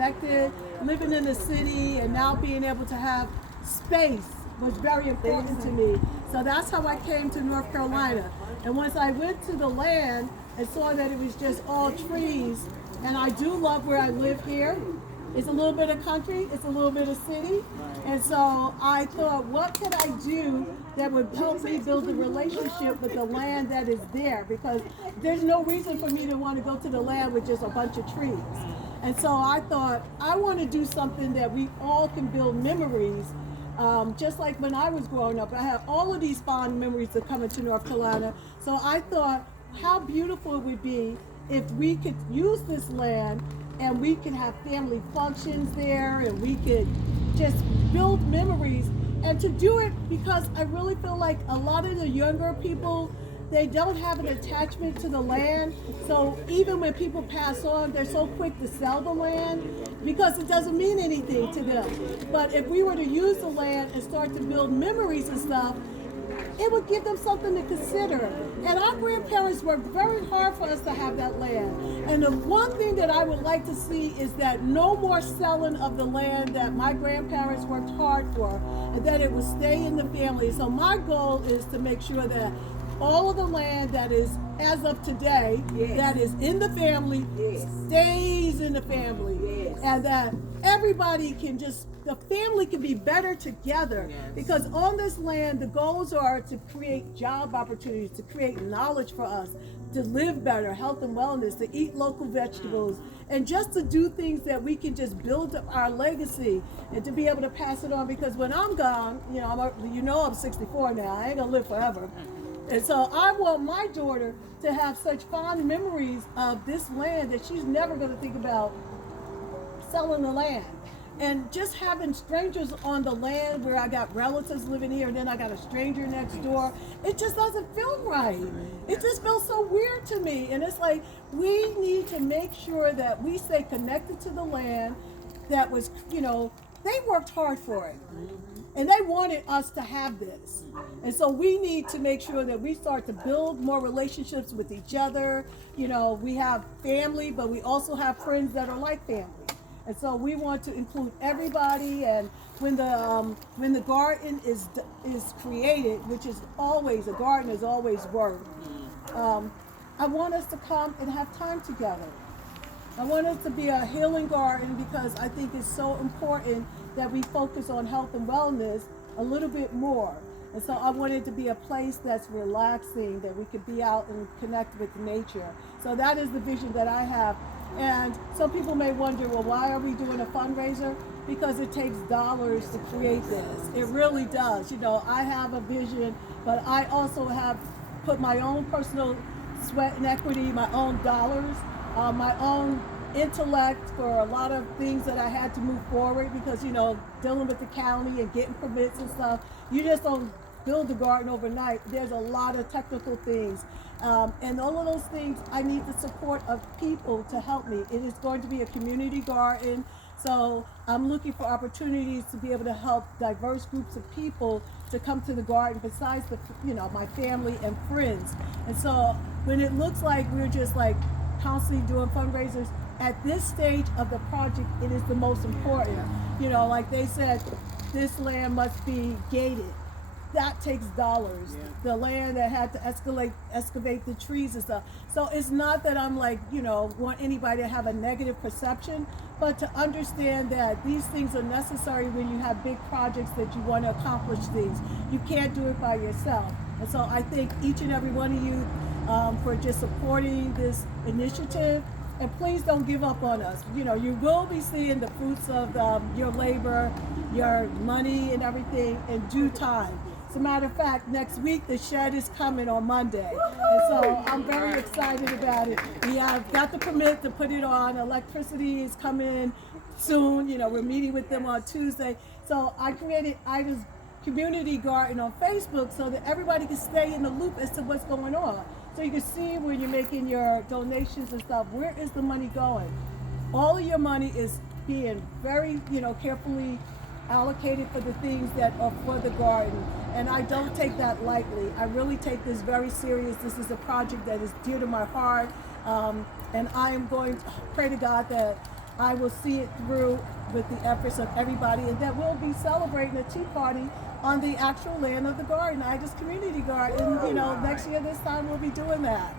connected, living in the city, and now being able to have space was very important to me. So that's how I came to North Carolina. And once I went to the land and saw that it was just all trees, and I do love where I live here. It's a little bit of country, it's a little bit of city. And so I thought, what could I do that would help me build a relationship with the land that is there? Because there's no reason for me to want to go to the land with just a bunch of trees. And so I thought, I want to do something that we all can build memories. Just like when I was growing up, I have all of these fond memories of coming to North Carolina. So I thought how beautiful it would be if we could use this land and we could have family functions there and we could just build memories. And to do it, because I really feel like a lot of the younger people, they don't have an attachment to the land. So even when people pass on, they're so quick to sell the land because it doesn't mean anything to them. But if we were to use the land and start to build memories and stuff, it would give them something to consider. And our grandparents worked very hard for us to have that land. And the one thing that I would like to see is that no more selling of the land that my grandparents worked hard for, and that it would stay in the family. So my goal is to make sure that all of the land that is, as of today, that is in the family, stays in the family. And that everybody can just, the family can be better together. Because on this land, the goals are to create job opportunities, to create knowledge for us, to live better, health and wellness, to eat local vegetables, and just to do things that we can just build up our legacy and to be able to pass it on. Because when I'm gone, I'm 64 now, I ain't gonna live forever. And so I want my daughter to have such fond memories of this land that she's never going to think about selling the land. And just having strangers on the land where I got relatives living here and then I got a stranger next door, it just doesn't feel right. It just feels so weird to me. And it's like, we need to make sure that we stay connected to the land that was, they worked hard for it. And they wanted us to have this. And so we need to make sure that we start to build more relationships with each other. We have family, but we also have friends that are like family. And so we want to include everybody. And when the garden is created, which is always, a garden is always work, I want us to come and have time together. I want it to be a healing garden because I think it's so important that we focus on health and wellness a little bit more. And so I want it to be a place that's relaxing, that we could be out and connect with nature. So that is the vision that I have. And some people may wonder, well, why are we doing a fundraiser? Because it takes dollars to create this. It really does. I have a vision, but I also have put my own personal sweat and equity, my own dollars, my own intellect for a lot of things that I had to move forward because, dealing with the county and getting permits and stuff, you just don't build the garden overnight. There's a lot of technical things. And all of those things, I need the support of people to help me. It is going to be a community garden. So I'm looking for opportunities to be able to help diverse groups of people to come to the garden besides my family and friends. And so when it looks like we're just like constantly doing fundraisers, at this stage of the project, it is the most important. Like they said, this land must be gated. That takes dollars. The land that had to excavate the trees and stuff. So it's not that I'm want anybody to have a negative perception, but to understand that these things are necessary when you have big projects that you want to accomplish things. You can't do it by yourself. And so I thank each and every one of you for just supporting this initiative. And please don't give up on us. You will be seeing the fruits of your labor, your money and everything in due time. As a matter of fact, next week the shed is coming on Monday. And so I'm very excited about it. We have got the permit to put it on. Electricity is coming soon. We're meeting with them on Tuesday. So I created Ida's Community Garden on Facebook so that everybody can stay in the loop as to what's going on. So you can see when you're making your donations and stuff, where is the money going? All of your money is being very, carefully allocated for the things that are for the garden. And I don't take that lightly. I really take this very serious. This is a project that is dear to my heart. And I am going to pray to God that I will see it through with the efforts of everybody, and that we'll be celebrating a tea party on the actual land of the garden, Ida's Community Garden. You know, next year this time we'll be doing that.